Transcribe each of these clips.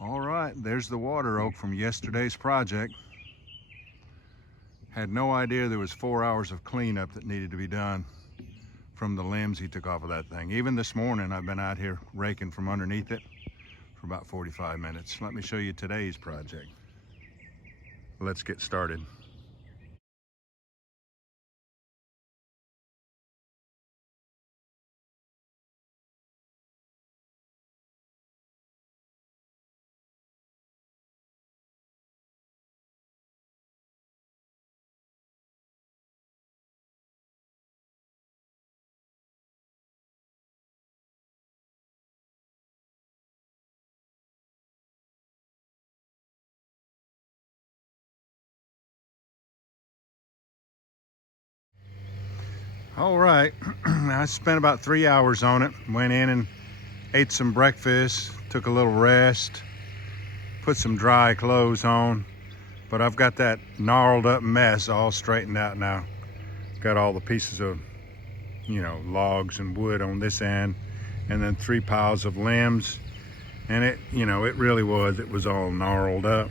All right, there's the water oak from yesterday's project. Had no idea there was 4 hours of cleanup that needed to be done from the limbs he took off of that thing. Even this morning, I've been out here raking from underneath it for about 45 minutes. Let me show you today's project. Let's get started. All right, I spent about 3 hours on it. Went in and ate some breakfast, took a little rest, put some dry clothes on. But I've got that gnarled up mess all straightened out now. Got all the pieces of, logs and wood on this end, and then 3 piles of limbs. And it was all gnarled up.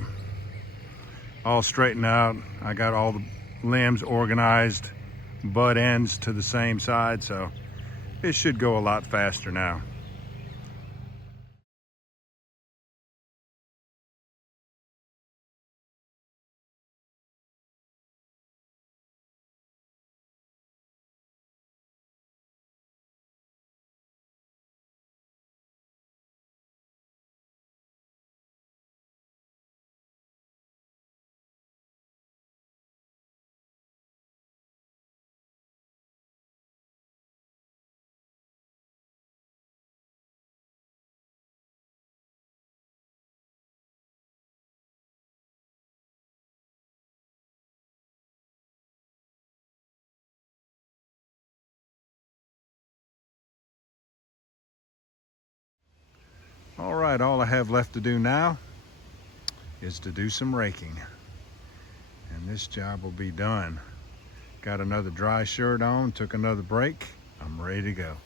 All straightened out. I got all the limbs organized, butt ends to the same side, so it should go a lot faster now. All right, all I have left to do now is to do some raking, and this job will be done. Got another dry shirt on, took another break. I'm ready to go.